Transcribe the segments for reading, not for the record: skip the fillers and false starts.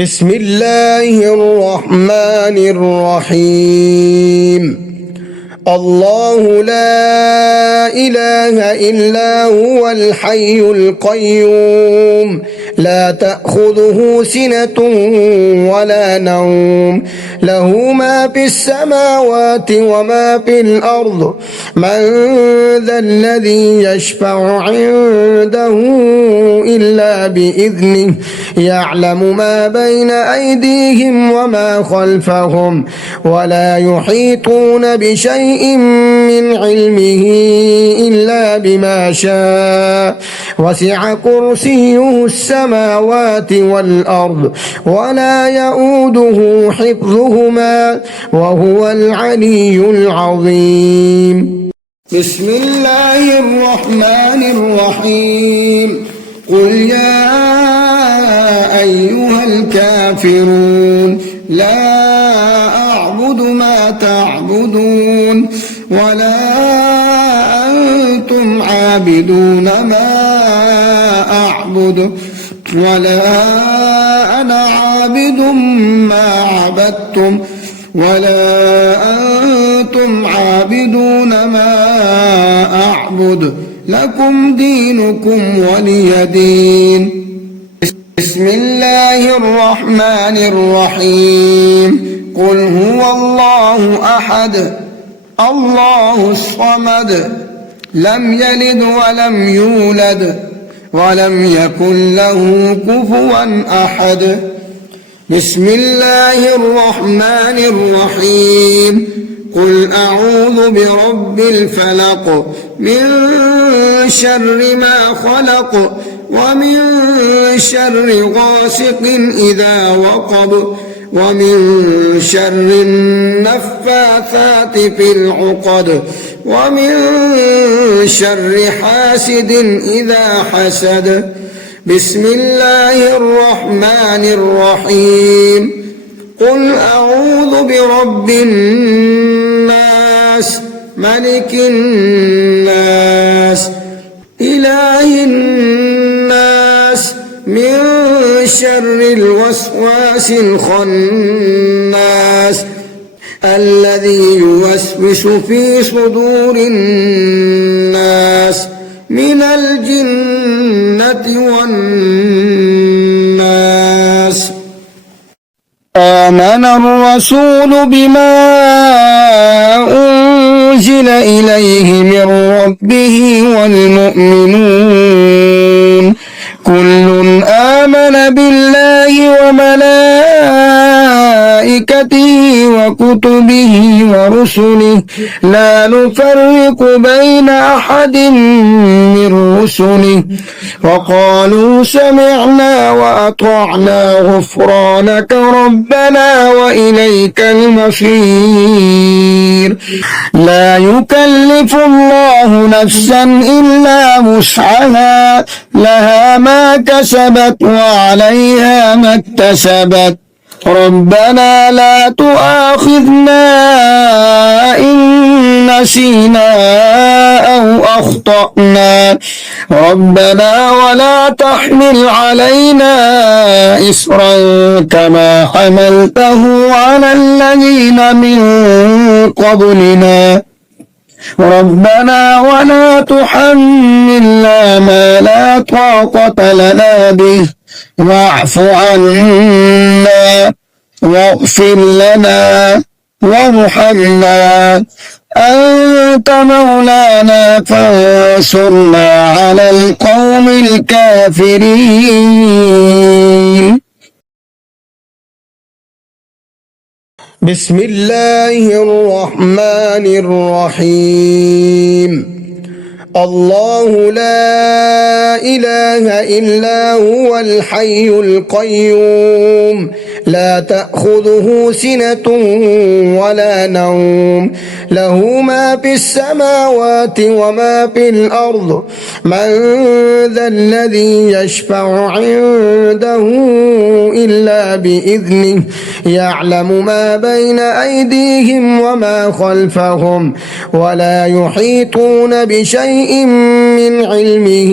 بسم الله الرحمن الرحيم. الله لا إله إلا هو الحي القيوم لا تأخذه سنة ولا نوم له ما في السماوات وما في الأرض من ذا الذي يشفع عنده إلا بإذنه يعلم ما بين أيديهم وما خلفهم ولا يحيطون بشيء من علمه إلا بما شاء وسع كرسيه السماوات والأرض ولا يؤوده حفظهما وهو العلي العظيم. بسم الله الرحمن الرحيم. قل يا أيها الكافرون لا أعبد ما تعبدون ولا أنتم عابدون ما أعبد ولا أنا عابد ما عبدتم ولا أنتم عابدون ما أعبد لكم دينكم ولي دين. بسم الله الرحمن الرحيم. قل هو الله أحد الله الصمد لم يلد ولم يولد ولم يكن له كفوا أحد. بسم الله الرحمن الرحيم. قل أعوذ برب الفلق من شر ما خلق ومن شر غاسق إذا وقب ومن شر النفاثات في العقد ومن شر حاسد إذا حسد. بسم الله الرحمن الرحيم. قل أعوذ برب الناس ملك الناس إله الناس من شر الوسواس الخناس الذي يوسوس في صدور الناس من الجنة والناس. آمن الرسول بما أنزل إليه من ربه والمؤمنون كل آمن بالله وملائكته وكتبه ورسله لا نفرق بين أحد من رسله وقالوا سمعنا وأطعنا غفرانك ربنا وإليك المصير. لا يكلف الله نفسا إلا وسعها لها ما كسبت وعليها ما اكتسبت ربنا لا تؤاخذنا إن نسينا أو أخطأنا ربنا ولا تحمل علينا إصرا كما حملته على الذين من قبلنا ربنا ولا تحملنا ما لا طاقة لنا به واعف عنا واغفر لنا وارحمنا أنت مولانا فانصرنا على القوم الكافرين. بسم الله الرحمن الرحيم. الله لا إله إلا هو الحي القيوم لا تأخذه سنة ولا نوم له ما في السماوات وما في الأرض من ذا الذي يشفع عنده إلا بإذنه يعلم ما بين أيديهم وما خلفهم ولا يحيطون بشيء بشيء من علمه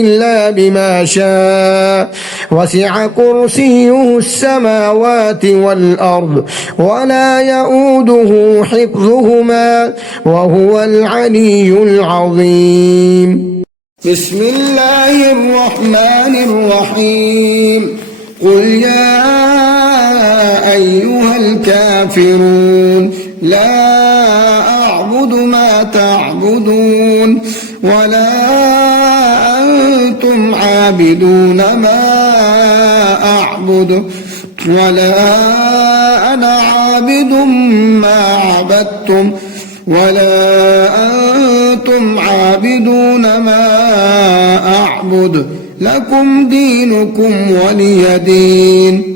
إلا بما شاء وسع كرسيه السماوات والأرض ولا يؤوده حفظهما وهو العلي العظيم. بسم الله الرحمن الرحيم. قل يا أيها الكافرون لا أعبد ما تعبدون ولا أنتم عابدون ما أعبد ولا أنا عابد ما عبدتم ولا أنتم عابدون ما أعبد لكم دينكم ولي دين.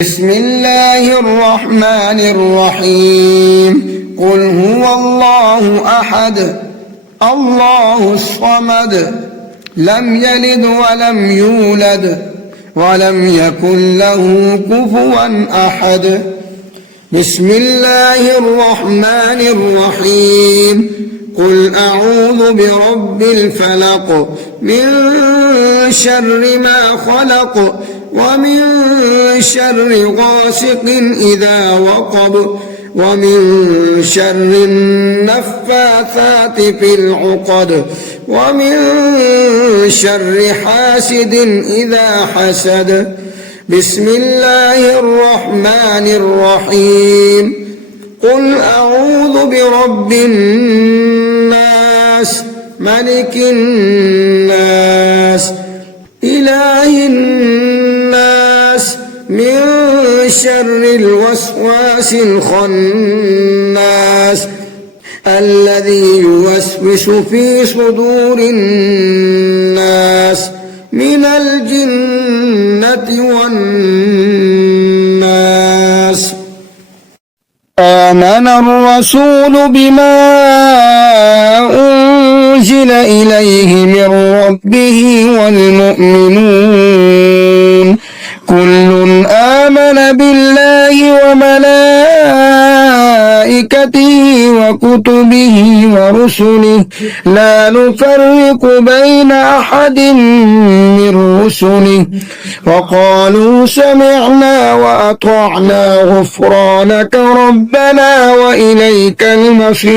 بسم الله الرحمن الرحيم. قل هو الله أحد الله الصمد لم يلد ولم يولد ولم يكن له كفوا أحد. بسم الله الرحمن الرحيم. قل أعوذ برب الفلق من شر ما خلق ومن شر غاسق إذا وقب ومن شر النفاثات في العقد ومن شر حاسد إذا حسد. بسم الله الرحمن الرحيم. قل أعوذ برب الناس ملك الناس إله الناس من شر الوسواس الخناس الذي يوسوس في صدور الناس من الجنة والناس. آمن الرسول بما أنزل إليه من ربه والمؤمنون كل آمن بالله وملائكته وكتبه ورسله لا نفرق بين أحد من رسله وقالوا سمعنا وأطعنا غفرانك ربنا وإليك المصير.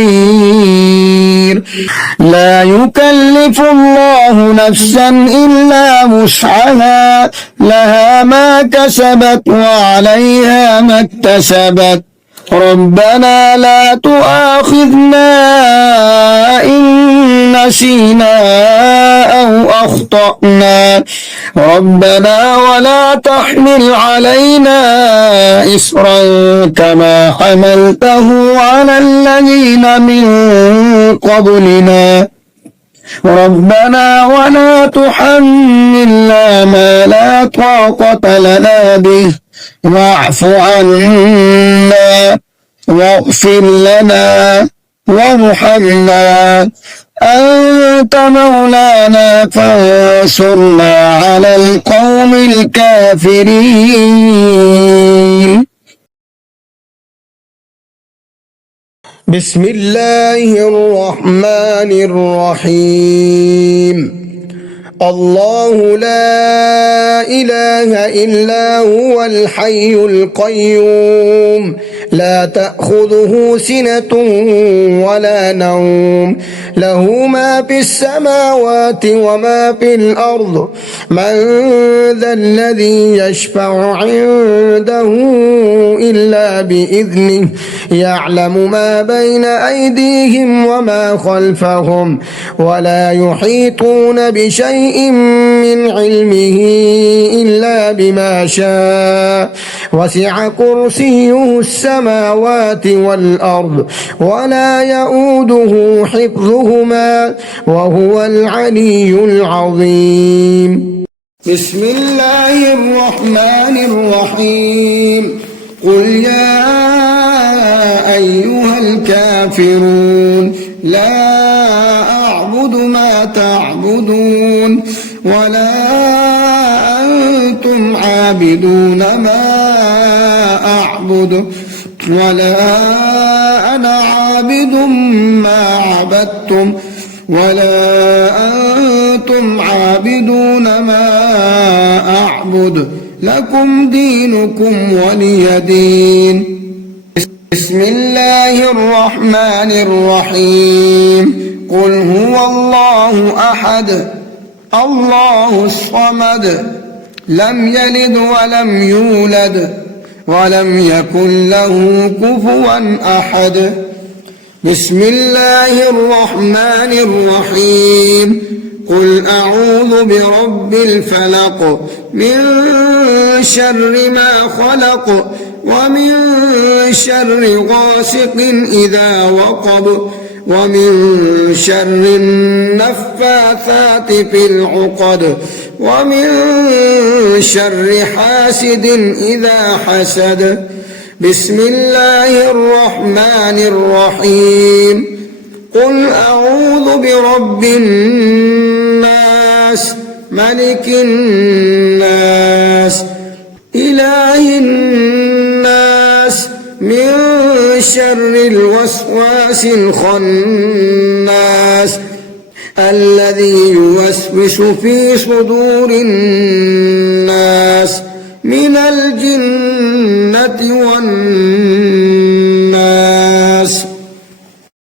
لا يكلف الله نفسا إلا وسعها لها ما كسبت وعليها ما اكتسبت ربنا لا تؤاخذنا إن نسينا أو أخطأنا ربنا ولا تحمل علينا إصرا كما حملته على الذين من قبلنا ربنا ولا تحملنا ما لا طاقة لنا به واعف عنا واغفر لنا وارحمنا أنت مولانا فانصرنا على القوم الكافرين. بسم الله الرحمن الرحيم. الله لا إله إلا هو الحي القيوم لا تأخذه سنة ولا نوم له ما في السماوات وما في الأرض من ذا الذي يشفع عنده إلا بإذنه يعلم ما بين أيديهم وما خلفهم ولا يحيطون بشيء من علمه إلا بما شاء وسع كرسيه السماوات والأرض ولا يؤوده حفظهما وهو العلي العظيم. بسم الله الرحمن الرحيم. قل يا أيها الكافرون لا أعبد ما تعبدون ولا أنتم عابدون ما أعبد ولا أنا عابد ما عبدتم ولا أنتم عابدون ما أعبد لكم دينكم ولي دين. بسم الله الرحمن الرحيم. قل هو الله أحد الله الصمد لم يلد ولم يولد ولم يكن له كفوا أحد. بسم الله الرحمن الرحيم. قل أعوذ برب الفلق من شر ما خلق ومن شر غاسق إذا وقب ومن شر النفاثات في العقد ومن شر حاسد إذا حسد. بسم الله الرحمن الرحيم. قل أعوذ برب الناس ملك الناس إله الناس من شر الوسواس الخناس الذي يوسوس في صدور الناس من الجنة والناس.